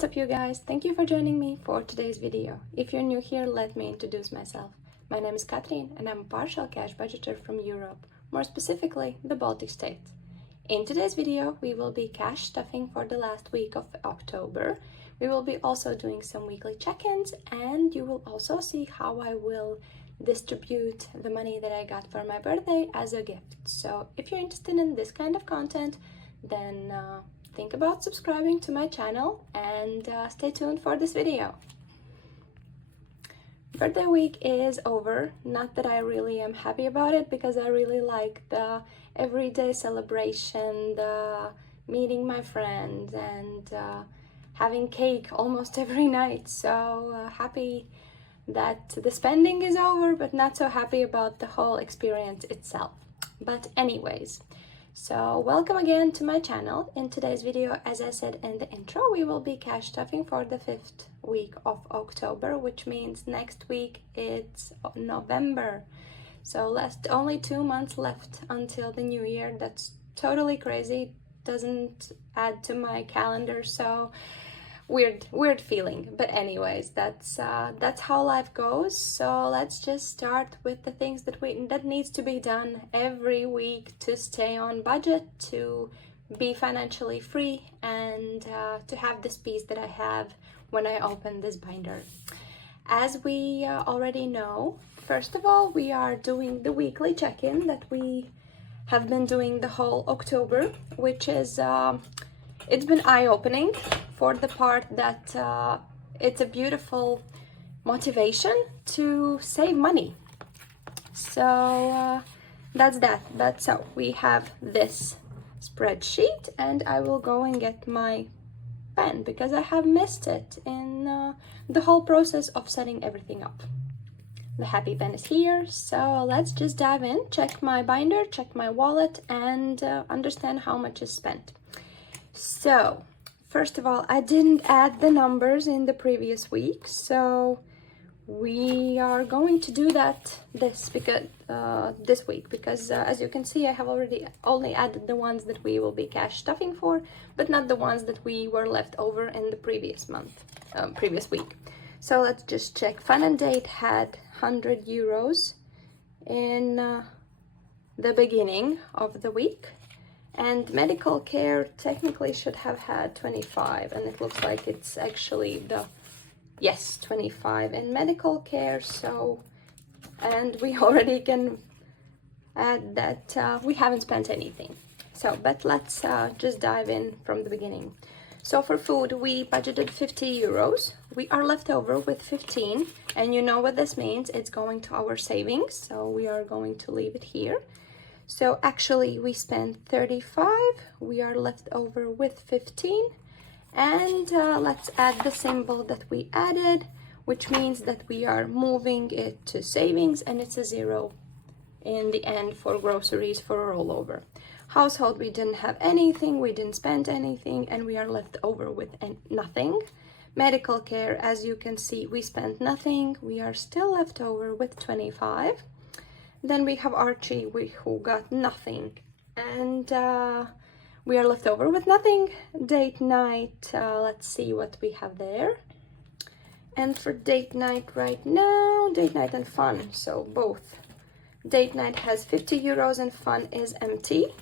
What's up you guys? Thank you for joining me for today's video. If you're new here, let me introduce myself. My name is Catherine and I'm a partial cash budgeter from Europe, more specifically the Baltic States. In today's video, we will be cash stuffing for the last week of October. We will be also doing some weekly check-ins, and you will also see how I will distribute the money that I got for my birthday as a gift. So if you're interested in this kind of content, then think about subscribing to my channel and stay tuned for this video. Birthday week is over. Not that I really am happy about it, because I really like the everyday celebration, the meeting my friends, and having cake almost every night. So happy that the spending is over, but not so happy about the whole experience itself. But anyways, so welcome again to my channel. In today's video, as I said in the intro, we will be cash stuffing for the 5th week of October, which means next week it's November. So only 2 months left until the new year. That's totally crazy. Doesn't add to my calendar, so weird feeling. But anyways, that's how life goes. So let's just start with the things that needs to be done every week to stay on budget, to be financially free, and to have this peace that I have when I open this binder. As we already know, first of all, we are doing the weekly check-in that we have been doing the whole October, which is it's been eye-opening for the part that it's a beautiful motivation to save money. So that's that. But so we have this spreadsheet, and I will go and get my pen because I have missed it in the whole process of setting everything up. The happy pen is here, so let's just dive in, check my binder, check my wallet, and understand how much is spent. So first of all, I didn't add the numbers in the previous week, so we are going to do that this week, because as you can see, I have already only added the ones that we will be cash stuffing for, but not the ones that we were left over in the previous week. So let's just check. Fun and Date had 100 euros in the beginning of the week, and Medical Care technically should have had 25, and it looks like it's actually 25 in Medical Care. So, and we already can add that we haven't spent anything. So, but let's just dive in from the beginning. So for food, we budgeted 50 euros. We are left over with 15, and you know what this means. It's going to our savings, so we are going to leave it here. So actually we spent 35, we are left over with 15, and let's add the symbol that we added, which means that we are moving it to savings, and it's a 0 in the end for groceries for a rollover. Household, we didn't have anything, we didn't spend anything, and we are left over with nothing. Medical Care, as you can see, we spent nothing, we are still left over with 25. Then we have Archie, who got nothing, and we are left over with nothing. Date night, let's see what we have there. And for date night right now, date night and fun, so both. Date night has 50 euros and fun is empty.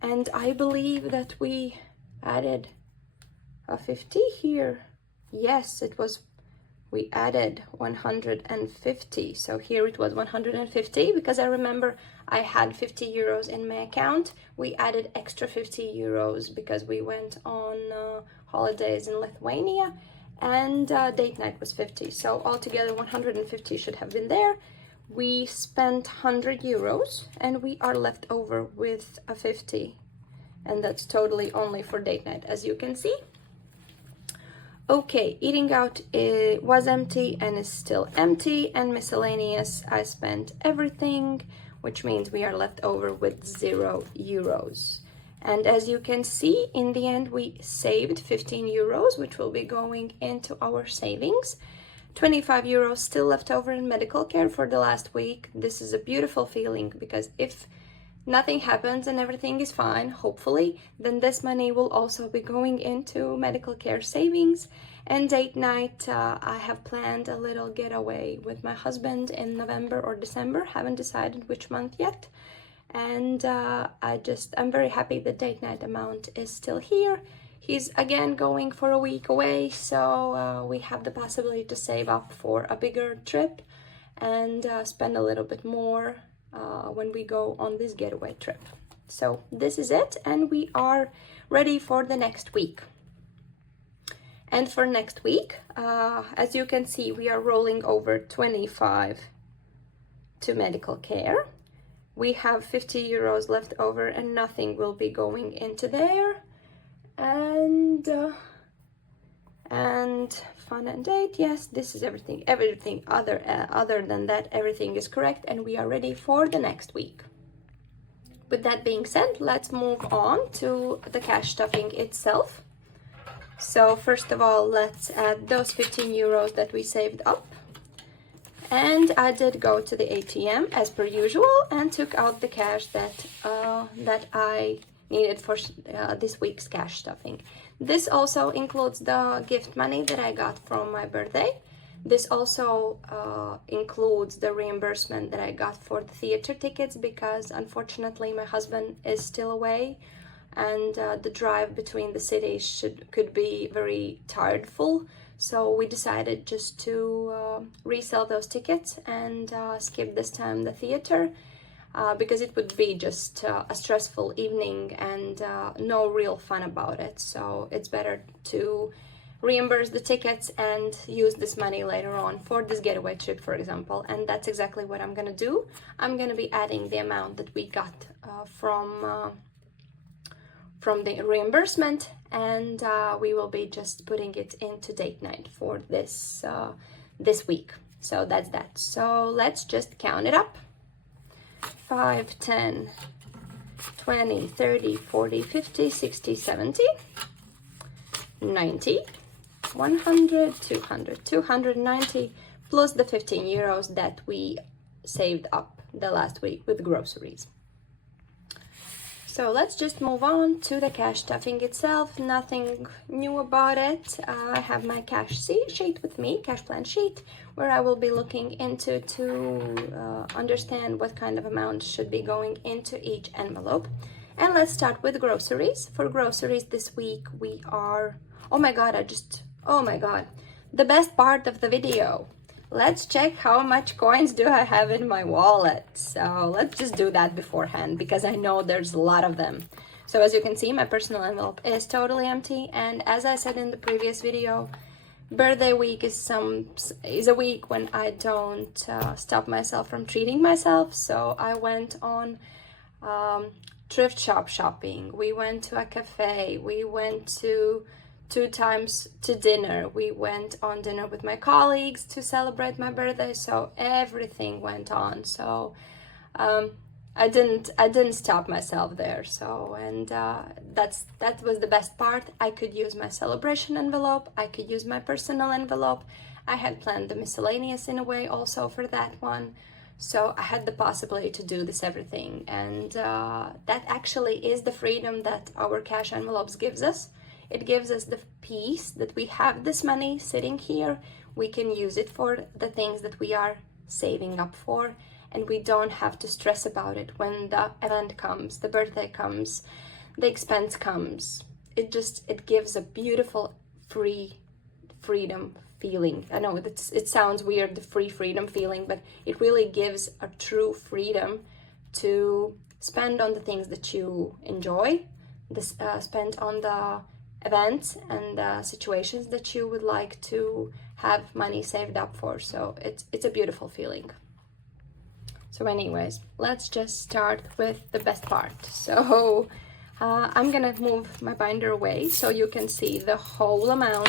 And I believe that we added a 50 here. Yes, it was. We added 150, so here it was 150, because I remember I had 50 euros in my account. We added extra 50 euros because we went on holidays in Lithuania, and date night was 50, so altogether 150 should have been there. We spent 100 euros and we are left over with a 50, and that's totally only for date night, as you can see. Okay, eating out was empty and is still empty, and miscellaneous, I spent everything, which means we are left over with 0 euros. And as you can see, in the end, we saved 15 euros, which will be going into our savings. 25 euros still left over in Medical Care for the last week. This is a beautiful feeling, because if nothing happens and everything is fine, hopefully, then this money will also be going into medical care savings. And date night, I have planned a little getaway with my husband in November or December. Haven't decided which month yet. And I'm very happy the date night amount is still here. He's again going for a week away, so we have the possibility to save up for a bigger trip and spend a little bit more when we go on this getaway trip. So this is it, and we are ready for the next week. And for next week, as you can see, we are rolling over 25 to medical care. We have 50 euros left over and nothing will be going into there. And fun and date, yes, this is everything. Everything other than that, everything is correct, and we are ready for the next week. With that being said, let's move on to the cash stuffing itself. So first of all, let's add those 15 euros that we saved up. And I did go to the ATM as per usual and took out the cash that I needed for this week's cash stuffing. This also includes the gift money that I got from my birthday. This also includes the reimbursement that I got for the theater tickets, because unfortunately my husband is still away, and the drive between the cities could be very tiredful. So we decided just to resell those tickets and skip this time the theater, because it would be just a stressful evening and no real fun about it. So it's better to reimburse the tickets and use this money later on for this getaway trip, for example. And that's exactly what I'm gonna do. I'm gonna be adding the amount that we got from the reimbursement, and we will be just putting it into date night for this week. So that's that. So let's just count it up. 5, 10, 20, 30, 40, 50, 60, 70, 90, 100, 200, 290, plus the 15 euros that we saved up the last week with groceries. So let's just move on to the cash stuffing itself. Nothing new about it. I have my cash sheet with me, cash plan sheet, where I will be looking into to understand what kind of amount should be going into each envelope. And let's start with groceries. For groceries this week we are, oh my god, the best part of the video. Let's check how much coins do I have in my wallet. So let's just do that beforehand, because I know there's a lot of them. So as you can see, my personal envelope is totally empty. And as I said in the previous video, birthday week is a week when I don't stop myself from treating myself. So I went on thrift shop shopping. We went to a cafe. We went to 2 times to dinner. We went on dinner with my colleagues to celebrate my birthday. So everything went on. So I didn't stop myself there. So that was the best part. I could use my celebration envelope. I could use my personal envelope. I had planned the miscellaneous in a way also for that one. So I had the possibility to do this everything, and that actually is the freedom that our cash envelopes gives us. It gives us the peace that we have this money sitting here. We can use it for the things that we are saving up for, and we don't have to stress about it when the event comes, the birthday comes, the expense comes. It gives a beautiful freedom feeling. I know it sounds weird, the free freedom feeling, but it really gives a true freedom to spend on the things that you enjoy, spend on the events and situations that you would like to have money saved up for. So it's a beautiful feeling. So anyways, let's just start with the best part. So I'm gonna move my binder away so you can see the whole amount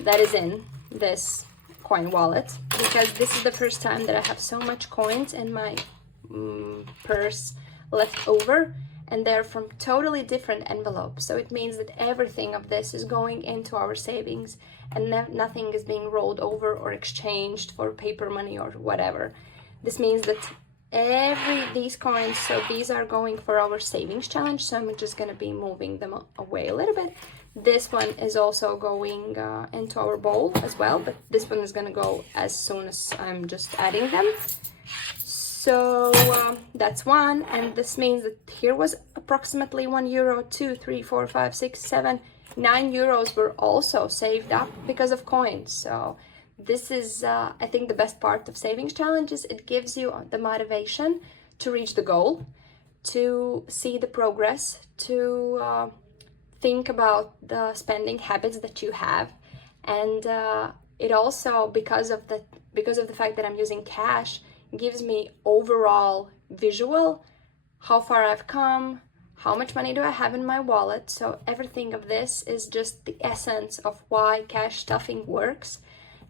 that is in this coin wallet, because this is the first time that I have so much coins in my purse left over, and they're from totally different envelopes. So it means that everything of this is going into our savings, and nothing is being rolled over or exchanged for paper money or whatever. This means that these coins, so these are going for our savings challenge, so I'm just gonna be moving them away a little bit. This one is also going into our bowl as well, but this one is gonna go as soon as I'm just adding them. So that's one, and this means that here was approximately €1, 2, 3, 4, 5, 6, 7, 9 euros were also saved up because of coins. So this is, I think, the best part of savings challenges. It gives you the motivation to reach the goal, to see the progress, to think about the spending habits that you have, and it also, because of the fact that I'm using cash, gives me overall visual how far I've come, how much money do I have in my wallet. So everything of this is just the essence of why cash stuffing works,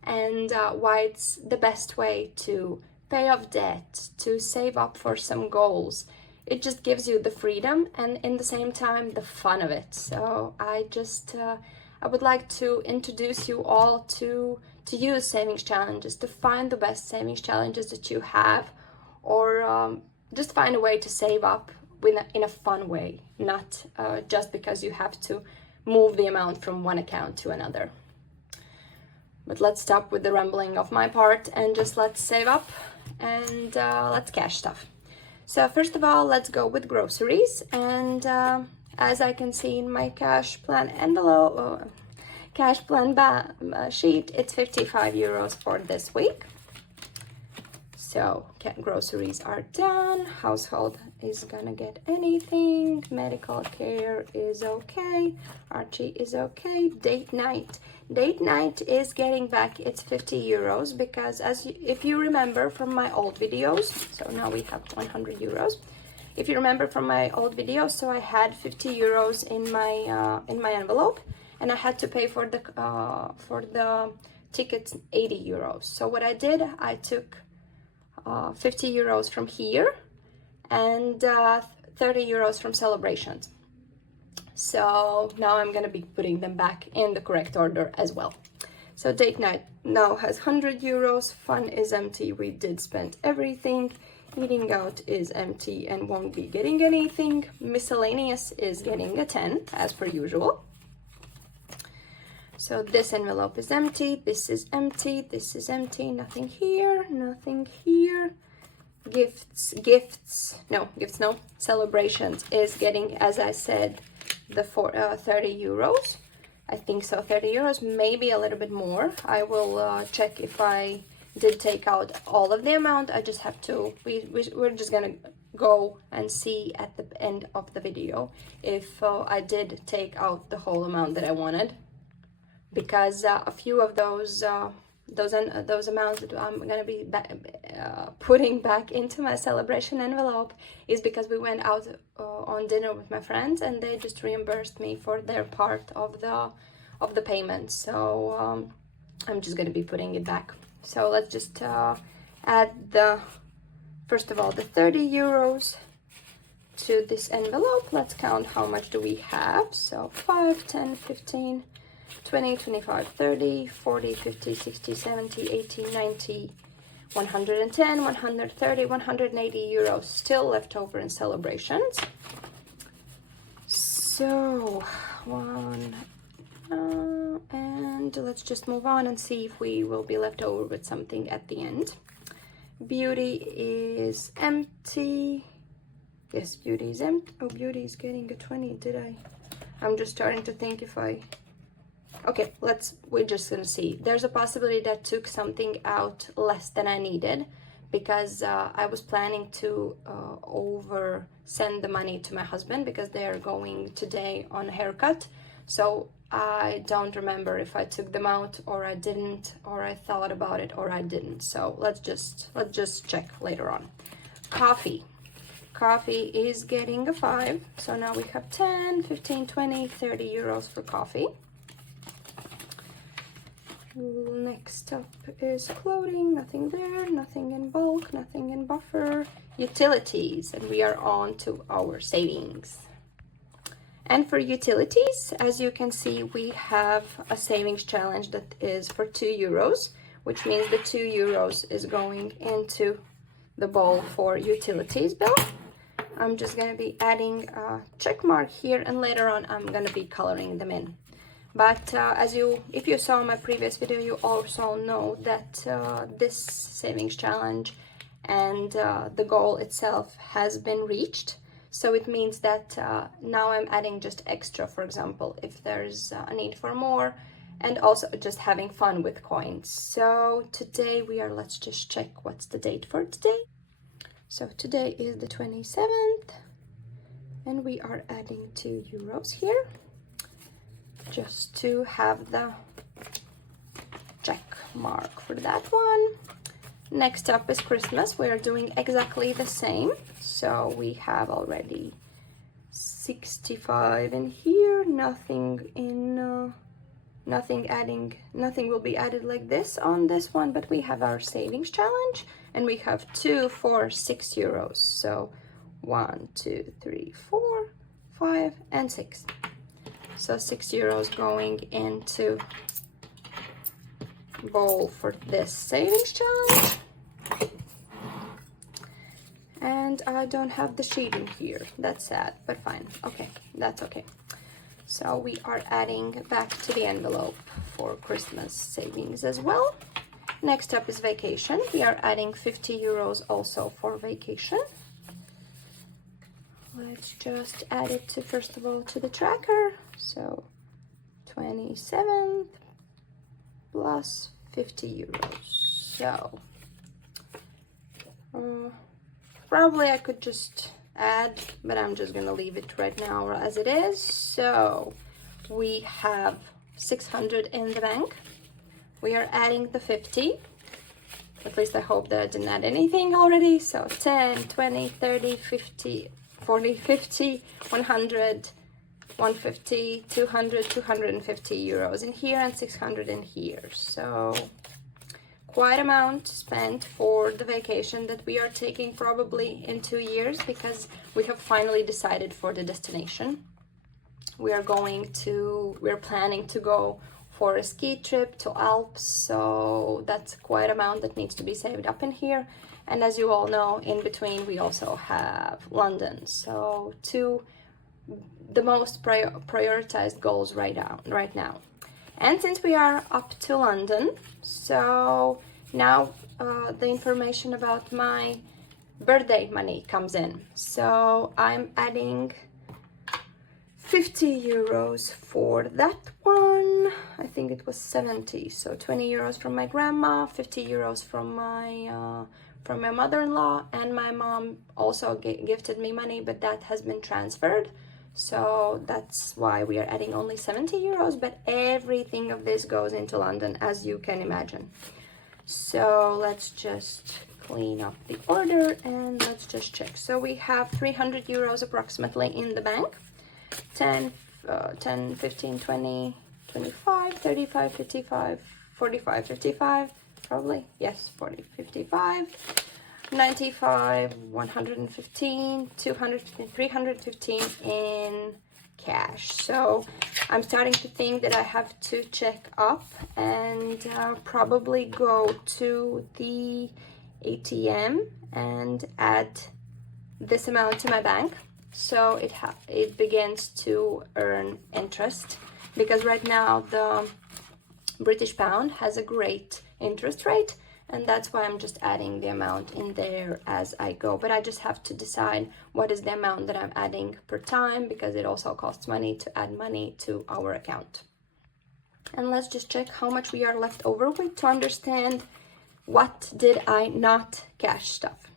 and why it's the best way to pay off debt, to save up for some goals. It just gives you the freedom and in the same time the fun of it. So I would like to introduce you all to use savings challenges, to find the best savings challenges that you have, or just find a way to save up in a fun way, not just because you have to move the amount from one account to another. But let's stop with the rambling of my part and just let's save up and let's cash stuff. So first of all, let's go with groceries, and as I can see in my cash plan envelope, cash plan sheet, it's 55 euros for this week. So groceries are done, household is gonna get anything, medical care is okay, Archie is okay, date night is getting back its 50 euros because if you remember from my old videos, so now we have 100 euros. If you remember from my old videos, so I had 50 euros in my envelope, and I had to pay for the tickets 80 euros. So what I did, I took 50 euros from here and 30 euros from celebrations. So now I'm gonna be putting them back in the correct order as well. So date night now has 100 euros, fun is empty, we did spend everything, eating out is empty and won't be getting anything, miscellaneous is getting a 10 as per usual. So this envelope is empty, this is empty, this is empty, nothing here, nothing here. Gifts, no, celebrations is getting, as I said, the 30 euros. I think so, 30 euros, maybe a little bit more. I will check if I did take out all of the amount. I just have to, we're just gonna go and see at the end of the video if I did take out the whole amount that I wanted, because a few of those amounts that I'm gonna be putting back into my celebration envelope is because we went out on dinner with my friends and they just reimbursed me for their part of the payment. So I'm just gonna be putting it back. So let's just add first of all the 30 euros to this envelope. Let's count how much do we have. So 5, 10, 15, 20, 25, 30, 40, 50, 60, 70, 80, 90, 110, 130, 180 euros still left over in celebrations. So and let's just move on and see if we will be left over with something at the end. Beauty is empty. Yes, beauty is empty. Oh, beauty is getting a 20. I'm just starting to think if okay, we're just gonna see. There's a possibility that I took something out less than I needed because I was planning to send the money to my husband because they're going today on a haircut. So I don't remember if I took them out or I didn't, or I thought about it or I didn't. So let's just check later on. Coffee is getting a 5. So now we have 10, 15, 20, 30 euros for coffee. Next up is clothing, nothing there, nothing in bulk, nothing in buffer. Utilities, and we are on to our savings. And for utilities, as you can see, we have a savings challenge that is for 2 euros, which means the 2 euros is going into the bowl for utilities bill. I'm just gonna be adding a check mark here, and later on I'm gonna be coloring them in. But if you saw my previous video, you also know that this savings challenge and the goal itself has been reached. So it means that now I'm adding just extra, for example, if there's a need for more, and also just having fun with coins. So today let's just check what's the date for today. So today is the 27th, and we are adding €2 here, just to have the check mark for that one. Next up is Christmas. We are doing exactly the same. So we have already 65 in here, nothing will be added like this on this one, but we have our savings challenge, and we have 2 for €6. So 1, 2, 3, 4, 5, and 6. So €6 going into bowl for this savings challenge. And I don't have the sheet in here. That's sad, but fine. Okay, that's okay. So we are adding back to the envelope for Christmas savings as well. Next up is vacation. We are adding €50 also for vacation. Let's just add it to, first of all, to the tracker. So 27th plus €50. So probably I could just add, but I'm just gonna leave it right now as it is. So we have 600 in the bank. We are adding the 50. At least I hope that I didn't add anything already. So 10, 20, 30, 50, 40, 50, 100, 150, 200, €250 in here, and 600 in here. So quite amount spent for the vacation that we are taking probably in 2 years, because we have finally decided for the destination. We're planning to go for a ski trip to Alps, so that's quite amount that needs to be saved up in here. And as you all know, in between we also have London. So the most prioritized goals right now. And since we are up to London, so now the information about my birthday money comes in. So I'm adding €50 for that one. I think it was 70. So €20 from my grandma, €50 from my mother-in-law, and my mom also gifted me money, but that has been transferred. So that's why we are adding only €70, but everything of this goes into London, as you can imagine. So let's just clean up the order and let's just check. So we have €300 approximately in the bank. 10, 15, 20, 25, 35, 55, 45, 55, probably, yes, 40, 55, 95, 115, 215, 315 in cash. So I'm starting to think that I have to check up and probably go to the ATM and add this amount to my bank, so it begins to earn interest, because right now the British pound has a great interest rate, and that's why I'm just adding the amount in there as I go. But I just have to decide what is the amount that I'm adding per time, because it also costs money to add money to our account. And let's just check how much we are left over with to understand what did I not cash stuff.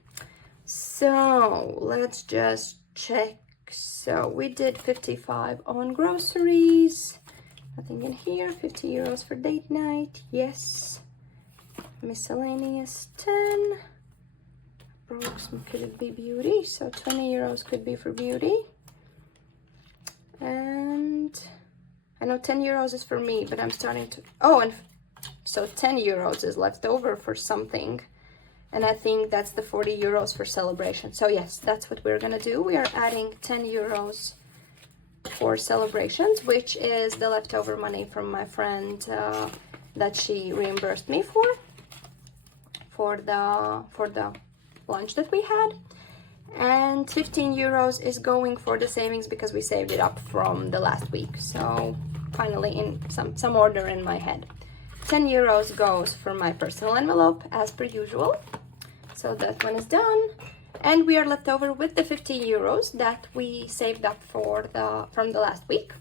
So let's just check. So we did 55 on groceries, nothing in here. €50 for date night, yes. Miscellaneous 10. Approximately could it be beauty? So €20 could be for beauty. And I know €10 is for me, but I'm starting to, and so €10 is left over for something. And I think that's the €40 for celebration. So yes, that's what we're gonna do. We are adding €10 for celebrations, which is the leftover money from my friend that she reimbursed me for the lunch that we had. And 15 euros is going for the savings because we saved it up from the last week. So finally in some order in my head. 10 euros goes for my personal envelope as per usual. So that one is done. And we are left over with the 15 euros that we saved up from the last week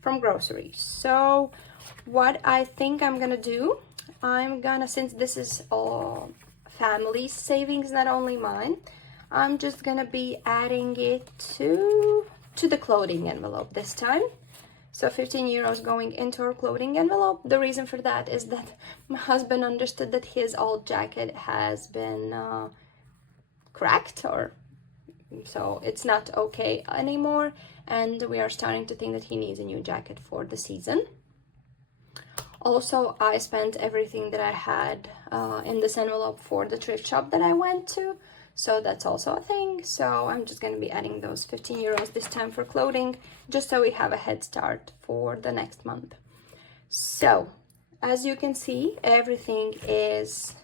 from groceries. So what I think I'm gonna do, since this is all family savings, not only mine, I'm just gonna be adding it to the clothing envelope this time. So 15 euros going into our clothing envelope. The reason for that is that my husband understood that his old jacket has been cracked, or so it's not okay anymore, and we are starting to think that he needs a new jacket for the season. Also, I spent everything that I had in this envelope for the thrift shop that I went to. So that's also a thing. So I'm just going to be adding those 15 euros this time for clothing, just so we have a head start for the next month. So as you can see, everything is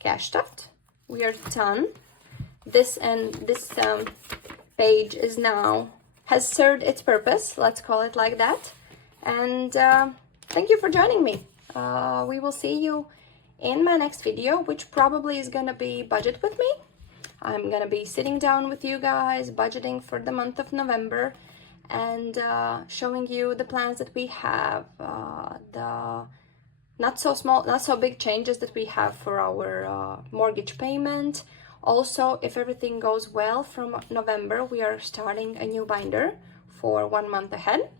cash stuffed. We are done. This page is now has served its purpose. Let's call it like that. And thank you for joining me. We will see you in my next video, which probably is going to be budget with me. I'm gonna be sitting down with you guys, budgeting for the month of November, and showing you the plans that we have, the not so big changes that we have for our mortgage payment. Also, if everything goes well, from November we are starting a new binder for 1 month ahead.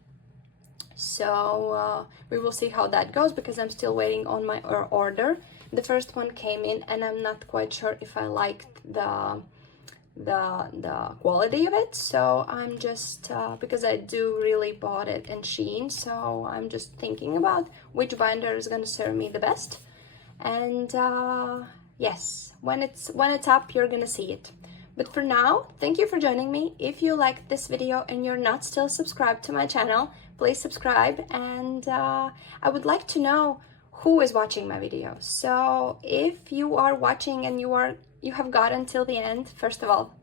So we will see how that goes, because I'm still waiting on my order. The first one came in and I'm not quite sure if I liked the quality of it. So I'm just, because I do really bought it in Shein, so I'm just thinking about which binder is going to serve me the best. And yes, when it's up, you're going to see it. But for now, thank you for joining me. If you liked this video and you're not still subscribed to my channel, please subscribe. And I would like to know who is watching my video. So if you are watching and you have gotten till the end, first of all,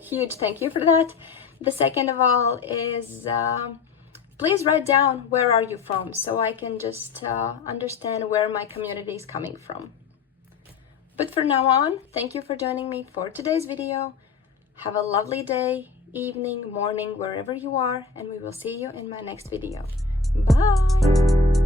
huge thank you for that. The second of all is please write down where are you from, so I can just understand where my community is coming from. But for now on, thank you for joining me for today's video. Have a lovely day, evening, morning, wherever you are, and we will see you in my next video. Bye!